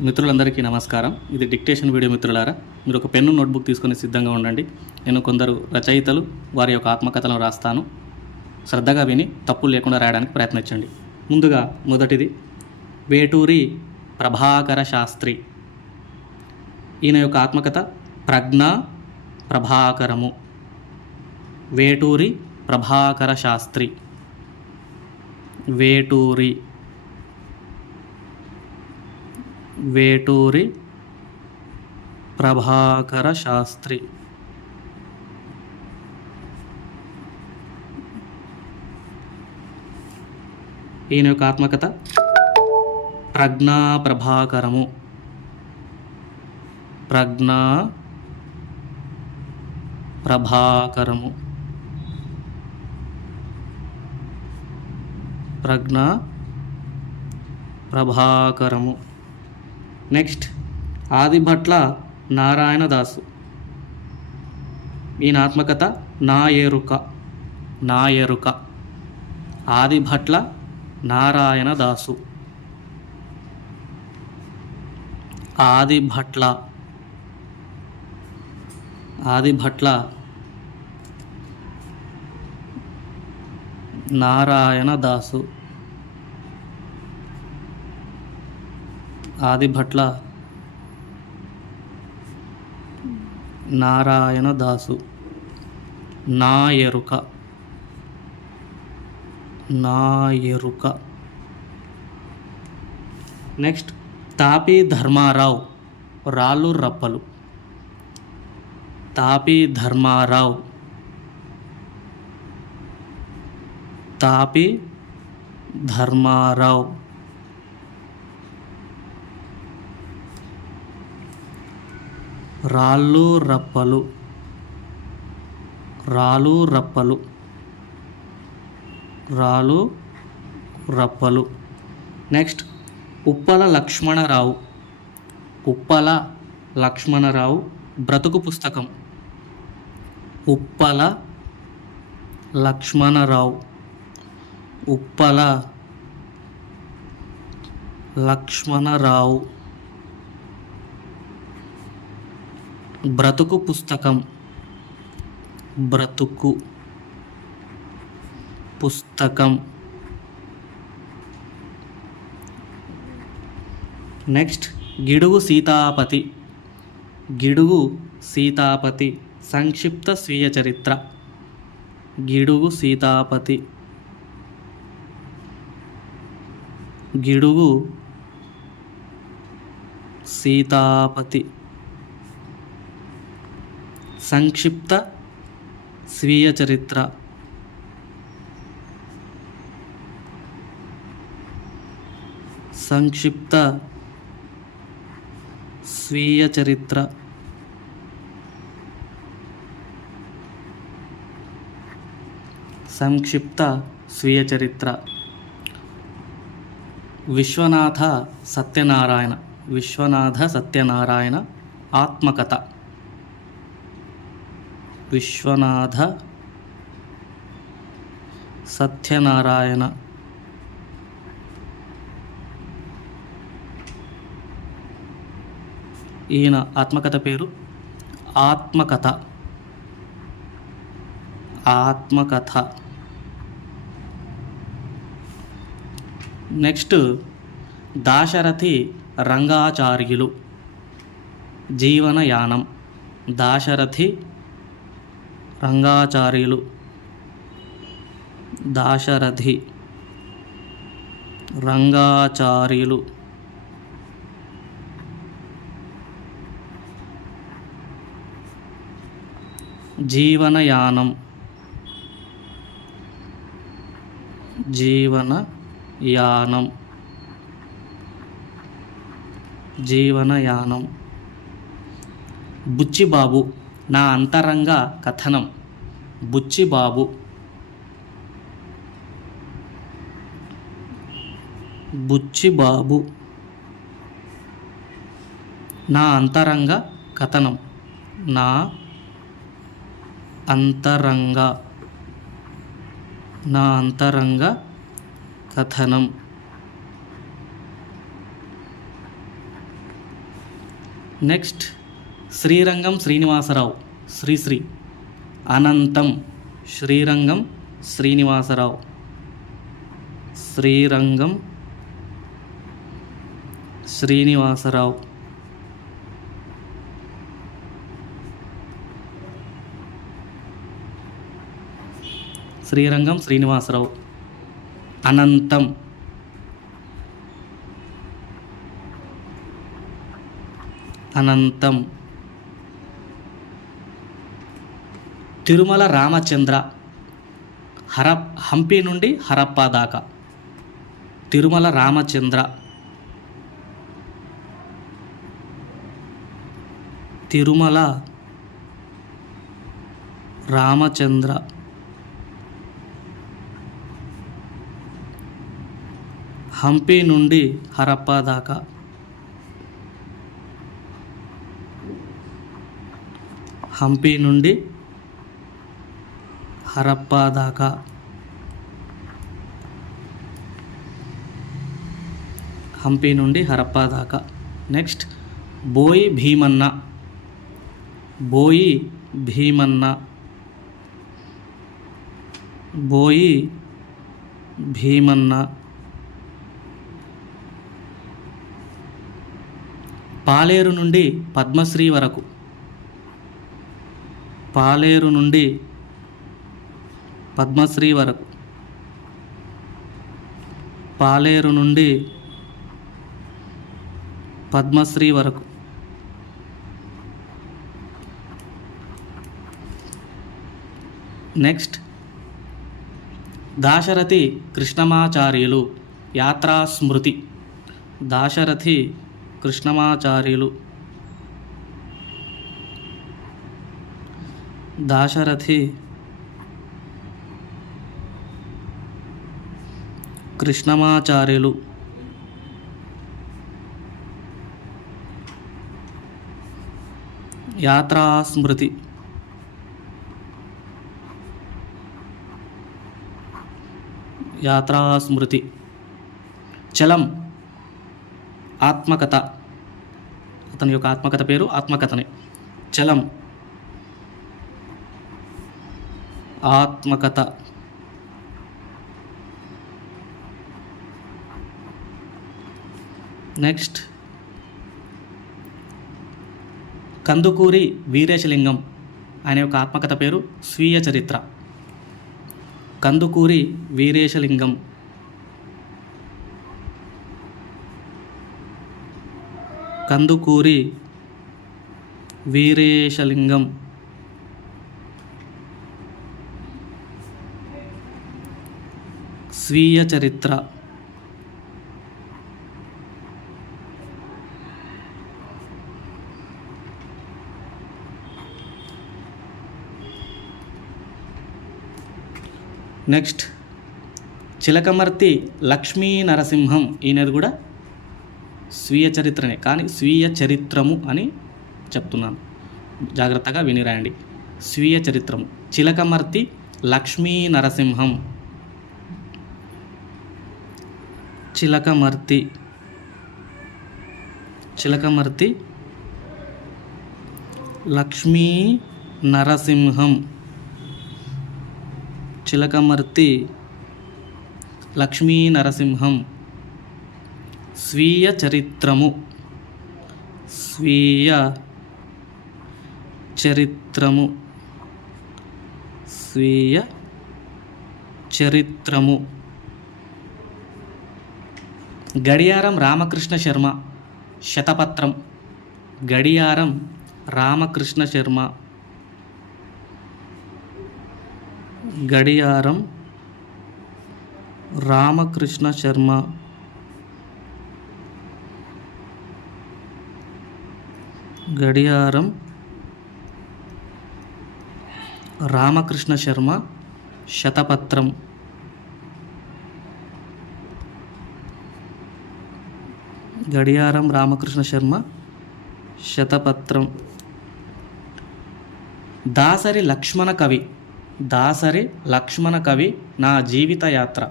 మిత్రులందరికీ నమస్కారం. ఇది డిక్టేషన్ వీడియో మిత్రులారా. మీరు ఒక పెన్ను నోట్బుక్ తీసుకొని సిద్ధంగా ఉండండి. నేను కొందరు రచయితలు వారి యొక్క ఆత్మకథలను రాస్తాను. శ్రద్ధగా విని తప్పులు లేకుండా రాయడానికి ప్రయత్నించండి. ముందుగా మొదటిది వేటూరి ప్రభాకర శాస్త్రి. ఈయన యొక్క ఆత్మకథ ప్రజ్ఞ ప్రభాకరము. వేటూరి ప్రభాకర శాస్త్రి. వేటూరి వేటూరి ప్రభాకర శాస్త్రి. ఈయన యొక్క ఆత్మకథ ప్రజ్ఞా ప్రభాకరము. ప్రజ్ఞా ప్రభాకరము. ప్రజ్ఞా ప్రభాకరము. నెక్స్ట్ ఆదిభట్ల నారాయణదాసు ఈయన ఆత్మకథ నా ఎరుక నా ఎరుక ఆదిభట్ల నారాయణదాసు ఆదిభట్ల ఆదిభట్ల నారాయణదాసు ఆదిభట్ల నారాయణదాసు నా ఎరుక నా ఎరుక నెక్స్ట్ తాపి ధర్మారావు రాళ్ళు రప్పలు తాపి ధర్మారావు తాపి ధర్మారావు. రాళ్ళు రప్పలు. రాళ్ళు రప్పలు. రాళ్ళు రప్పలు. నెక్స్ట్ ఉప్పల లక్ష్మణరావు. ఉప్పల లక్ష్మణరావు బ్రతుకు పుస్తకం. ఉప్పల లక్ష్మణరావు. ఉప్పల లక్ష్మణరావు. బ్రతుకు పుస్తకం. బ్రతుకు పుస్తకం. నెక్స్ట్ గిడుగు సీతాపతి. గిడుగు సీతాపతి సంక్షిప్త స్వీయ చరిత్ర. గిడుగు సీతాపతి. గిడుగు సీతాపతి. సంక్షిప్త స్వీయ చరిత్ర. సంక్షిప్త స్వీయ చరిత్ర. సంక్షిప్త స్వీయ చరిత్ర. విశ్వనాథ సత్యనారాయణ. విశ్వనాథ సత్యనారాయణ ఆత్మకథ. విశ్వనాథ సత్యనారాయణ ఈయన ఆత్మకథ పేరు ఆత్మకథ. ఆత్మకథ. నెక్స్ట్ దాశరథి రంగాచార్యులు. జీవనయానం. దాశరథి రంగాచార్యులు దాశరథి రంగాచార్యులు జీవనయానం జీవనయానం జీవనయానం. బుచ్చిబాబు నా అంతరంగ కథనం. బుచ్చిబాబు. బుచ్చిబాబు. నా అంతరంగ కథనం. నా అంతరంగ నా అంతరంగ కథనం. నెక్స్ట్. శ్రీరంగం శ్రీనివాసరావు శ్రీశ్రీ అనంతం శ్రీరంగం శ్రీనివాసరావు. శ్రీరంగం శ్రీనివాసరావు. శ్రీరంగం శ్రీనివాసరావు. అనంతం. అనంతం. తిరుమల రామచంద్ర హర హంపి నుండి హరప్పా దాకా. తిరుమల రామచంద్ర. తిరుమల రామచంద్ర. హంపి నుండి హరప్పా దాకా. హంపి నుండి హరప్పా దాకా. హంపి నుండి హరప్పా దాకా. నెక్స్ట్ బోయి భీమన్న. బోయి భీమన్న. బోయి భీమన్న. పాలేరు నుండి పద్మశ్రీ వరకు. పాలేరు నుండి పద్మశ్రీ వరకు పాలేరు నుండి పద్మశ్రీ వరకు. నెక్స్ట్. దాశరథి కృష్ణమాచార్యులు యాత్రా స్మృతి. దాశరథి కృష్ణమాచార్యులు. దాశరథి కృష్ణమాచార్యులు. యాత్రాస్మృతి. యాత్రాస్మృతి. చలం. ఆత్మకథ. అతని యొక్క ఆత్మకథ పేరు ఆత్మకథనే. చలం. ఆత్మకథ. నెక్స్ట్ కందుకూరి వీరేశలింగం అనే ఒక ఆత్మకథ పేరు స్వీయ చరిత్ర. కందుకూరి వీరేశలింగం. కందుకూరి వీరేశలింగం. స్వీయ చరిత్ర. నెక్స్ట్ చిలకమర్తి లక్ష్మీ నరసింహం ఈయనది కూడా స్వీయ చరిత్రనే కానీ స్వీయ చరిత్రము అని చెప్తున్నాను. జాగ్రత్తగా విని రాయండి. స్వీయ చరిత్రము. చిలకమర్తి లక్ష్మీ నరసింహం. చిలకమర్తి. చిలకమర్తి లక్ష్మీ నరసింహం. చిలకమర్తి లక్ష్మీ నరసింహం. స్వీయ చరిత్రము. స్వీయ చరిత్రము. స్వీయ చరిత్రము. గడియారం రామకృష్ణ శర్మ శతపత్రం. గడియారం రామకృష్ణ శర్మ గడియారం రామకృష్ణ శర్మ. గడియారం రామకృష్ణ శర్మ శతపత్రం. గడియారం రామకృష్ణ శర్మ శతపత్రం. దాసరి లక్ష్మణ కవి. దాసరి లక్ష్మణ కవి నా జీవిత యాత్ర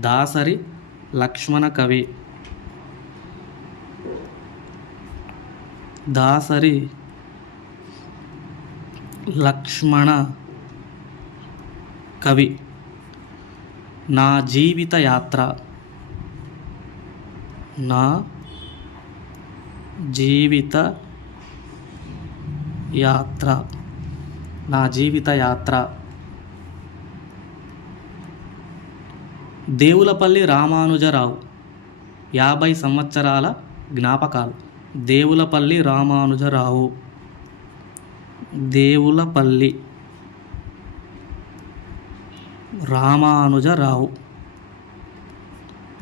దాసరి లక్ష్మణ కవి దాసరి లక్ష్మణ కవి నా జీవిత యాత్ర నా జీవిత యాత్ర నా జీవిత యాత్ర దేవులపల్లి రామానుజరావు. యాభై సంవత్సరాల జ్ఞాపకాలు. దేవులపల్లి రామానుజరావు. దేవులపల్లి రామానుజరావు.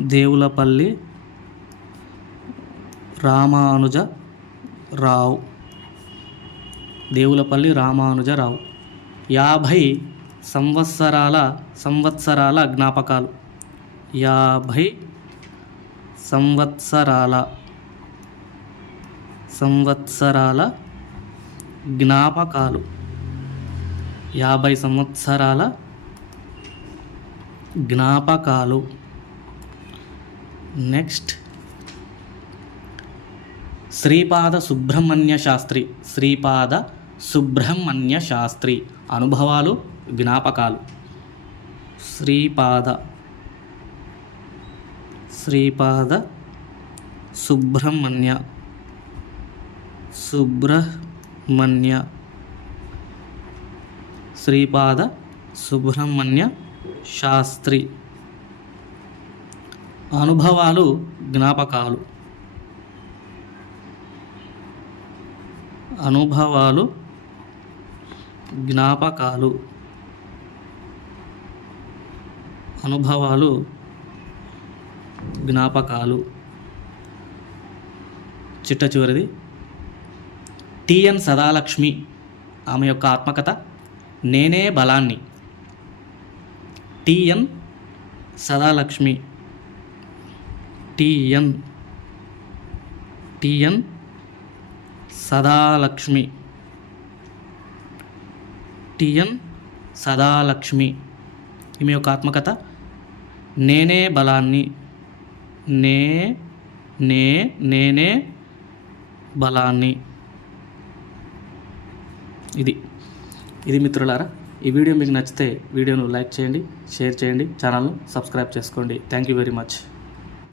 దేవులపల్లి రామానుజ రావు దేవులపల్లి రామానుజరావు. యాభై సంవత్సరాల సంవత్సరాల జ్ఞాపకాలు. యాభై సంవత్సరాల సంవత్సరాల జ్ఞాపకాలు. యాభై సంవత్సరాల జ్ఞాపకాలు. నెక్స్ట్. శ్రీపాద సుబ్రహ్మణ్య శాస్త్రి శ్రీపాద సుబ్రహ్మణ్య శాస్త్రి అనుభవాలు జ్ఞాపకాలు. శ్రీపాద శ్రీపాద సుబ్రహ్మణ్య సుబ్రహ్మణ్య శ్రీపాద సుబ్రహ్మణ్య శాస్త్రి. అనుభవాలు జ్ఞాపకాలు. అనుభవాలు జ్ఞాపకాలు. అనుభవాలు జ్ఞాపకాలు. చిట్ట చివరిది. టిఎన్ సదాలక్ష్మి ఆమె యొక్క ఆత్మకథ Nene Balanni. T N Sadalakshmi. T N T N Sadalakshmi. T N Sadalakshmi. ఈమె యొక్క ఆత్మకథ నేనే బలాన్ని. నే నే నేనే బలాన్ని. ఇది. ఇది మిత్రులారా ఈ వీడియో మీకు నచ్చితే వీడియోను లైక్ చేయండి షేర్ చేయండి ఛానల్ను సబ్స్క్రైబ్ చేసుకోండి. Thank you very much.